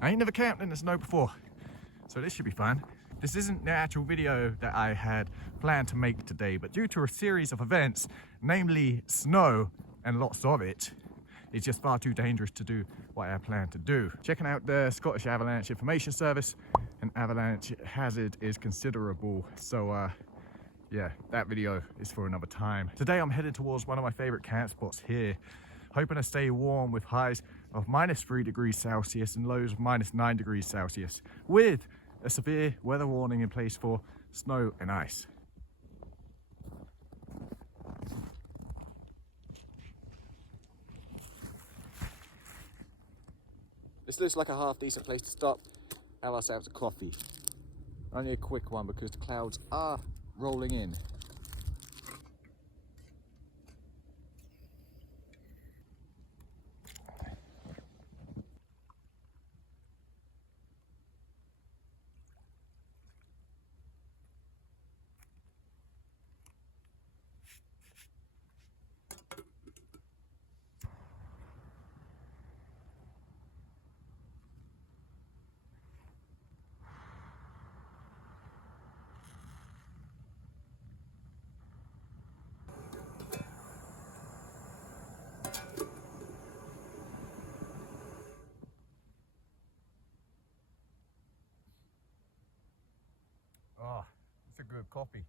I ain't never camped in the snow before, so this should be fun. This isn't the actual video that I had planned to make today, but due to a series of events, namely snow and lots of it, it's just far too dangerous to do what I planned to do. Checking out the Scottish Avalanche Information Service, an avalanche hazard is considerable. So yeah, that video is for another time. Today I'm headed towards one of my favorite camp spots here, hoping to stay warm with highs of -3 degrees Celsius and lows of -9 degrees Celsius, with a severe weather warning in place for snow and ice. This looks like a half decent place to stop, have ourselves a coffee. Only a quick one because the clouds are rolling in. Oh, it's a good coffee.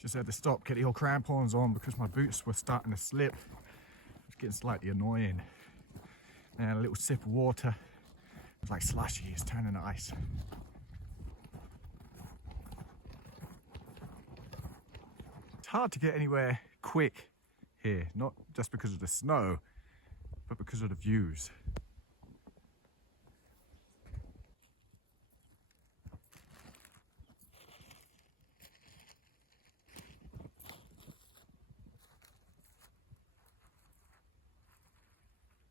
Just had to stop, get the old crampons on because my boots were starting to slip. It's getting slightly annoying. And a little sip of water. It's like slushy, it's turning to ice. It's hard to get anywhere quick here, not just because of the snow, but because of the views.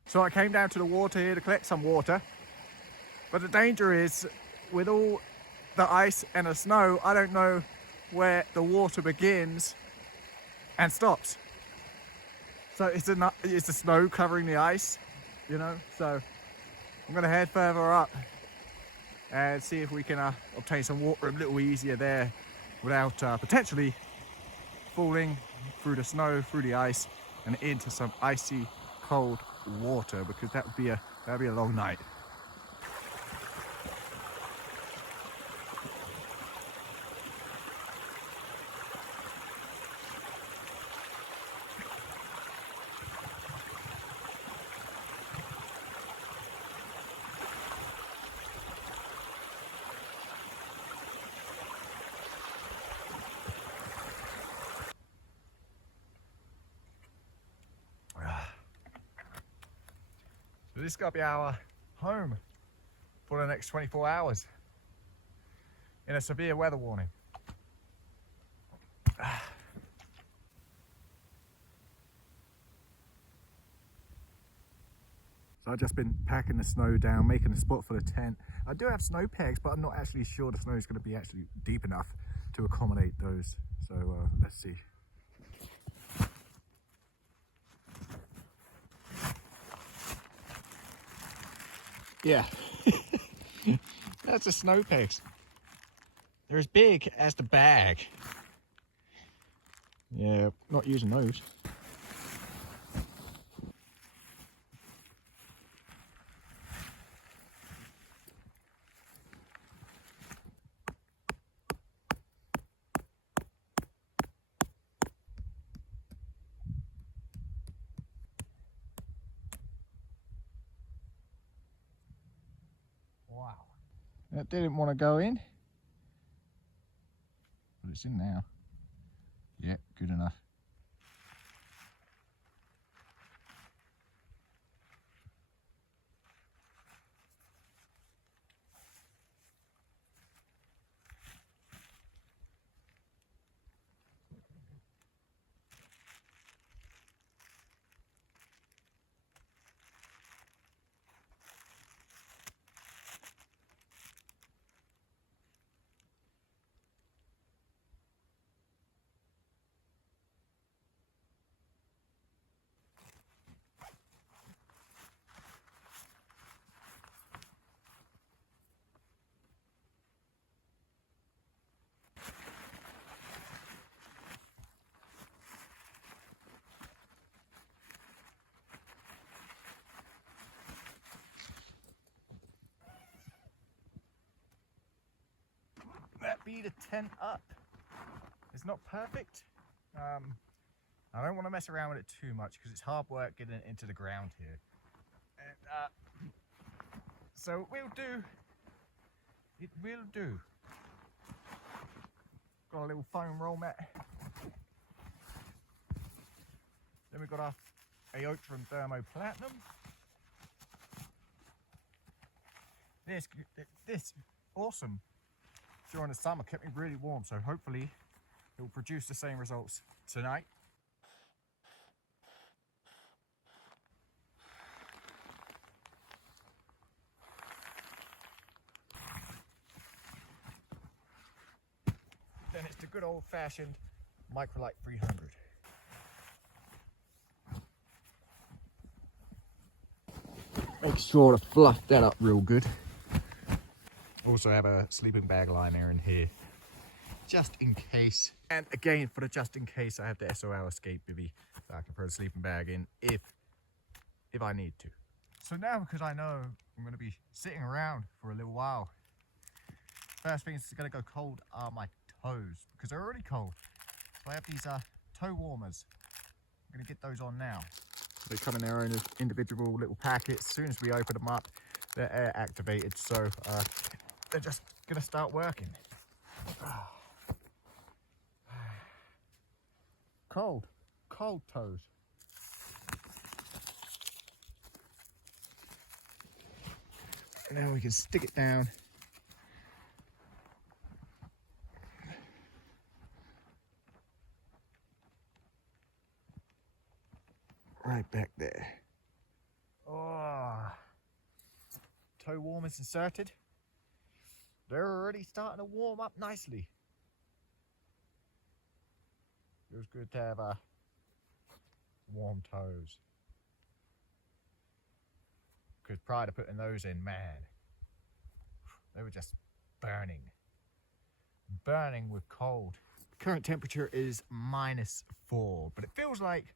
So I came down to the water here to collect some water, but the danger is with all the ice and the snow, I don't know where the water begins and stops. So it's the snow covering the ice, you know, so I'm gonna head further up and see if we can obtain some water a little easier there without potentially falling through the snow, through the ice and into some icy cold water, because that'd be a long night. So this is gonna be our home for the next 24 hours in a severe weather warning. So I've just been packing the snow down, making a spot for the tent. I do have snow pegs, but I'm not actually sure the snow is going to be actually deep enough to accommodate those. So let's see. Yeah, that's the snow pegs. They're as big as the bag. Yeah, not using those. Wow. That didn't want to go in, but it's in now. Yeah, good enough. speed a tent up. It's not perfect. I don't want to mess around with it too much because it's hard work getting it into the ground here. And, so it will do. It will do. Got a little foam roll mat. Then we've got our Aotrom Thermo Platinum. This awesome during the summer kept me really warm, so hopefully it will produce the same results tonight. Then it's the good old-fashioned Microlite 300. Make sure to fluff that up real good. Also have a sleeping bag liner in here, just in case. And again, for the just in case, I have the SOL Escape Bivvy, so I can throw the sleeping bag in if I need to. So now, because I know I'm going to be sitting around for a little while, first thing that's going to go cold are my toes, because they're already cold. So I have these toe warmers. I'm going to get those on now. They come in their own individual little packets. As soon as we open them up, they're air activated, so they're just going to start working. Cold toes. And now we can stick it down. Right back there. Oh, toe warmers inserted. They're already starting to warm up nicely. Feels good to have warm toes. Because prior to putting those in, man, they were just burning with cold. Current temperature is -4, but it feels like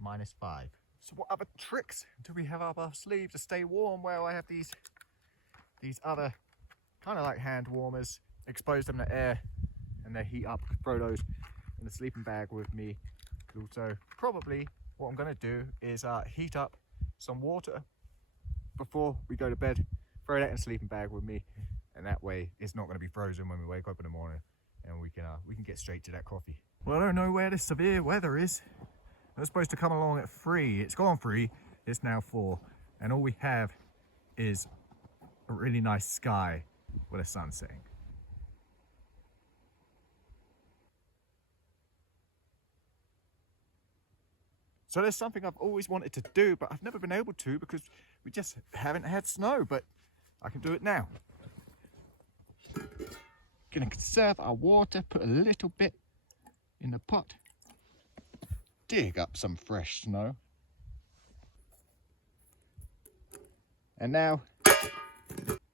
-5. So what other tricks do we have up our sleeve to stay warm? Well, I have these other kind of like hand warmers. Expose them to air and they heat up. Throw those in the sleeping bag with me. Also, probably what I'm going to do is heat up some water before we go to bed. Throw that in the sleeping bag with me, and that way it's not going to be frozen when we wake up in the morning, and we can get straight to that coffee. Well, I don't know where this severe weather is. It was supposed to come along at 3. It's gone 3. It's now 4. And all we have is a really nice sky with a sun setting. So there's something I've always wanted to do, but I've never been able to because we just haven't had snow, but I can do it now. Gonna conserve our water, put a little bit in the pot. Dig up some fresh snow. And now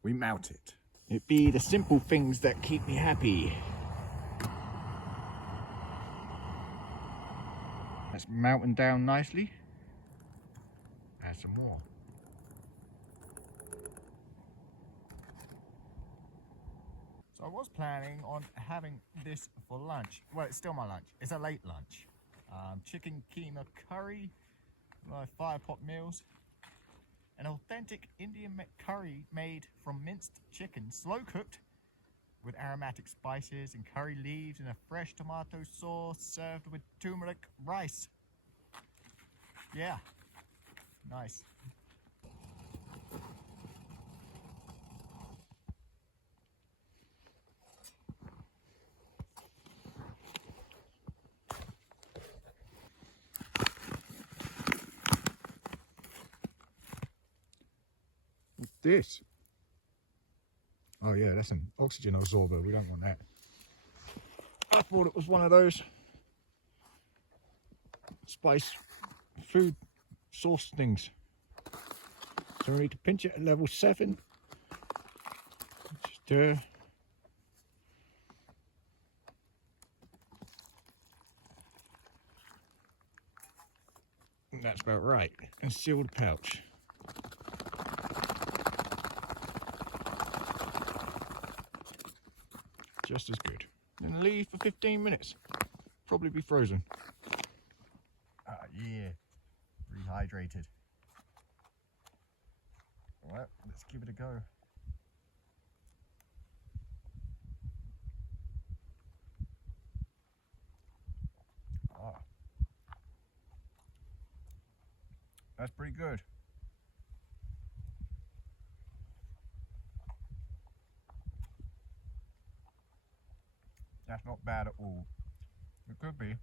we melt it. It be the simple things that keep me happy. That's melting down nicely. Add some more. So I was planning on having this for lunch. Well, it's still my lunch. It's a late lunch. Chicken keema curry, 5-pot meals, an authentic Indian curry made from minced chicken, slow cooked with aromatic spices and curry leaves and a fresh tomato sauce served with turmeric rice. Yeah, nice. What's this? Oh yeah, that's an oxygen absorber. We don't want that. I thought it was one of those spice food sauce things. So we need to pinch it at level 7. Stir. And that's about right. And seal the pouch. just as good. And leave for 15 minutes. Probably be frozen. Ah, yeah. Rehydrated. Alright, let's give it a go. Ah. That's pretty good. That's not bad at all. It could be.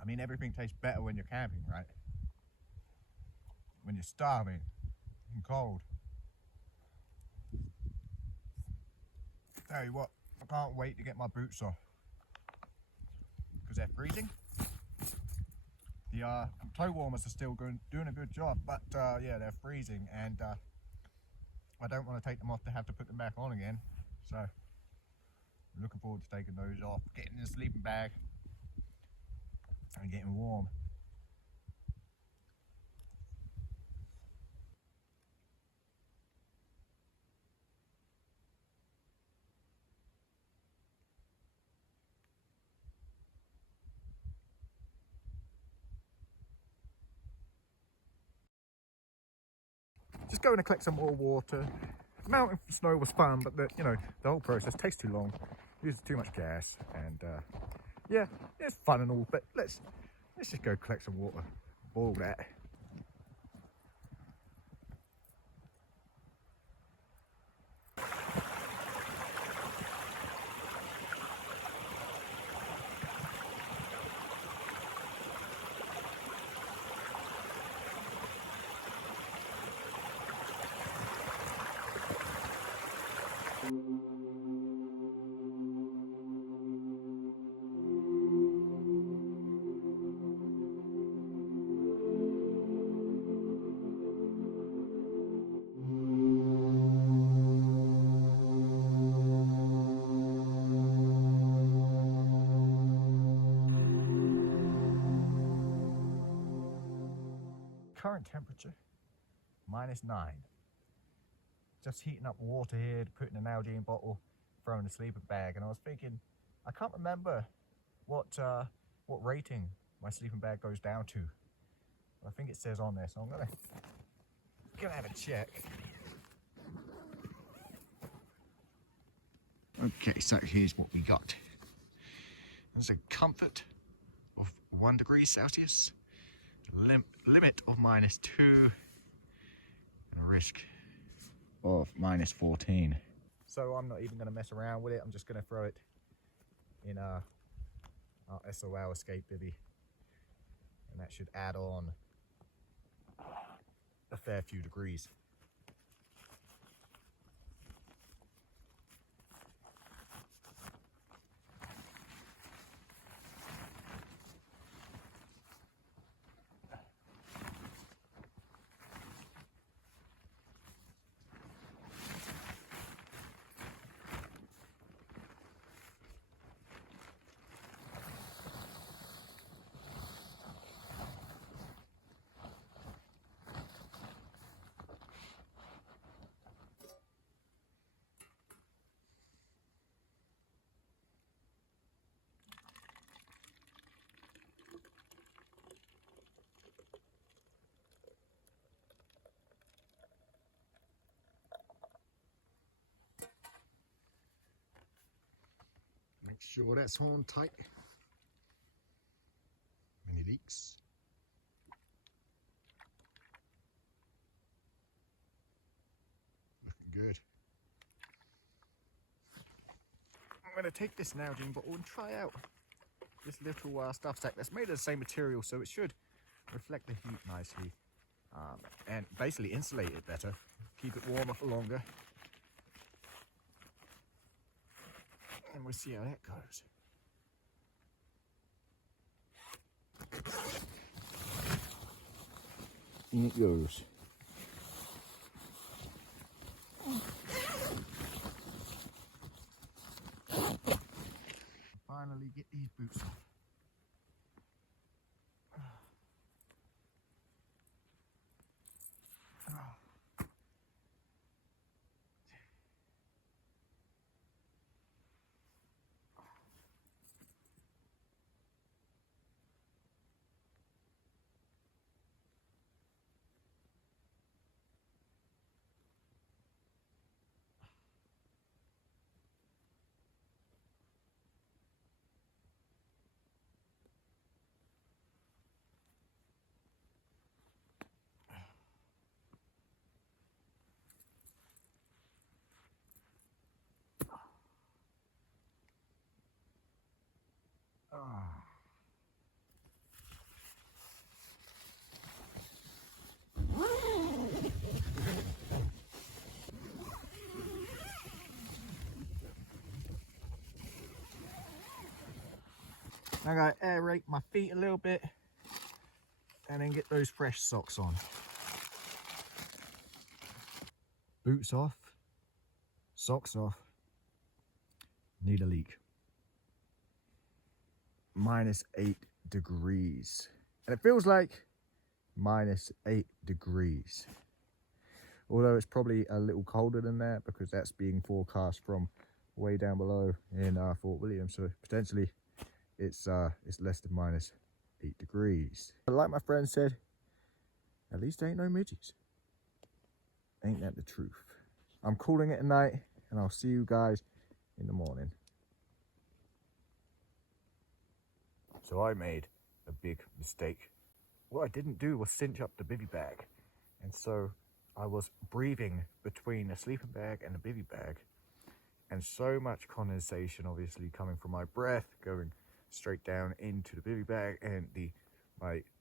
I mean, everything tastes better when you're camping, right? When you're starving and cold. Tell you what, I can't wait to get my boots off. Because they're freezing. The toe warmers are still doing a good job, but yeah, they're freezing, and I don't want to take them off to have to put them back on again. So I'm looking forward to taking those off, getting in the sleeping bag and getting warm. Just going to collect some more water. Mountain snow was fun, but the whole process takes too long, uses too much gas, and yeah, it's fun and all. But let's just go collect some water, boil that. Current temperature -9. Just heating up water here, putting an Nalgene bottle, throwing a sleeping bag, and I was thinking, I can't remember what rating my sleeping bag goes down to. I think it says on there, so I'm gonna have a check. Okay, so here's what we got. There's a comfort of 1 degree Celsius. Limit of -2 and a risk of -14. So I'm not even going to mess around with it. I'm just going to throw it in our SOL escape bivvy, and that should add on a fair few degrees. Make sure that's horn tight. Any leaks? Looking good. I'm going to take this Nalgene bottle and try out this little stuff sack that's made of the same material, so it should reflect the heat nicely and basically insulate it better, keep it warmer for longer. And we'll see how that goes. In it goes. Finally get these boots off. I'm going to aerate my feet a little bit and then get those fresh socks on. Boots off, socks off, need a leak. -8 degrees. And it feels like -8 degrees. Although it's probably a little colder than that because that's being forecast from way down below in Fort William. So potentially it's less than -8 degrees. But like my friend said, at least there ain't no midges. Ain't that the truth? I'm calling it a night and I'll see you guys in the morning. So I made a big mistake. What I didn't do was cinch up the bivvy bag. And so I was breathing between the sleeping bag and the bivvy bag. And so much condensation obviously coming from my breath, going straight down into the bivvy bag, and the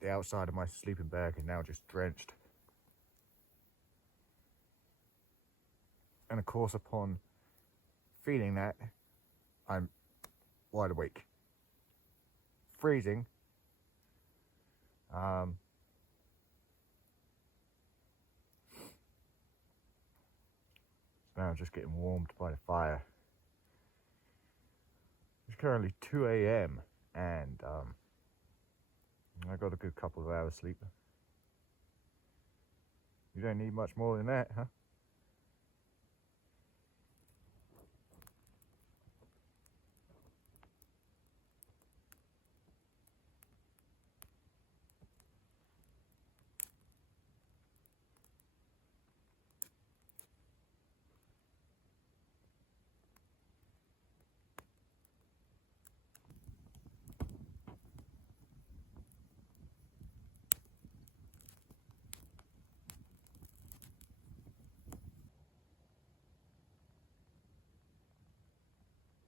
outside of my sleeping bag is now just drenched. And of course, upon feeling that, I'm wide awake, freezing. Now I'm just getting warmed by the fire. It's currently 2 a.m. and I got a good couple of hours sleep. You don't need much more than that, huh?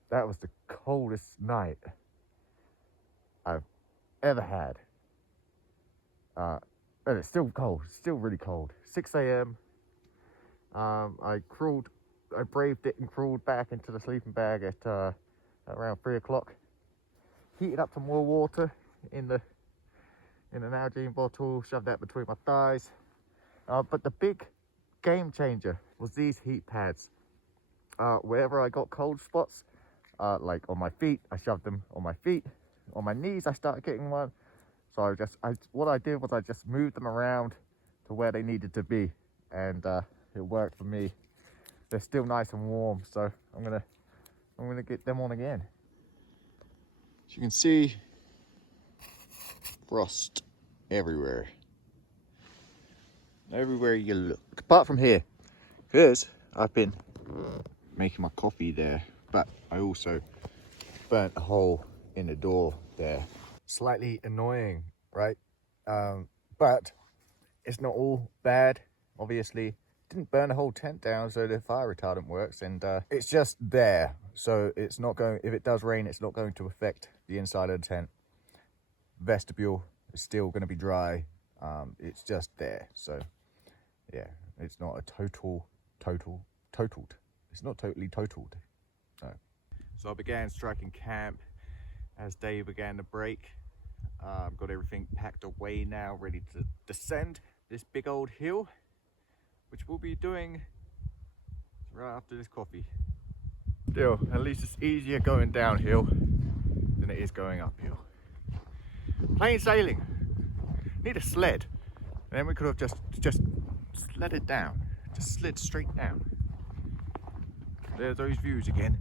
That was the coldest night I've ever had. And it's still cold, still really cold. 6 a.m. I braved it and crawled back into the sleeping bag at around 3 o'clock. Heated up some more water in an Nalgene bottle, shoved that between my thighs. But the big game changer was these heat pads. Wherever I got cold spots, like on my feet, I shoved them on my feet. On my knees, I started getting one. So what I did was I just moved them around to where they needed to be, and it worked for me. They're still nice and warm, so I'm gonna get them on again. As you can see, frost everywhere. Everywhere you look, apart from here, because I've been making my coffee there, but I also burnt a hole in the door there. Slightly annoying, right? But it's not all bad. Obviously, didn't burn the whole tent down, so the fire retardant works, and it's just there. So it's not going. If it does rain, it's not going to affect the inside of the tent. Vestibule is still going to be dry. It's just there. So yeah, it's not a totaled. It's not totally totaled. No. So I began striking camp as day began to break. Got everything packed away now, ready to descend this big old hill, which we'll be doing right after this coffee. Still, at least it's easier going downhill than it is going uphill. Plain sailing. Need a sled. And then we could have just slid it down. Just slid straight down. There's those views again.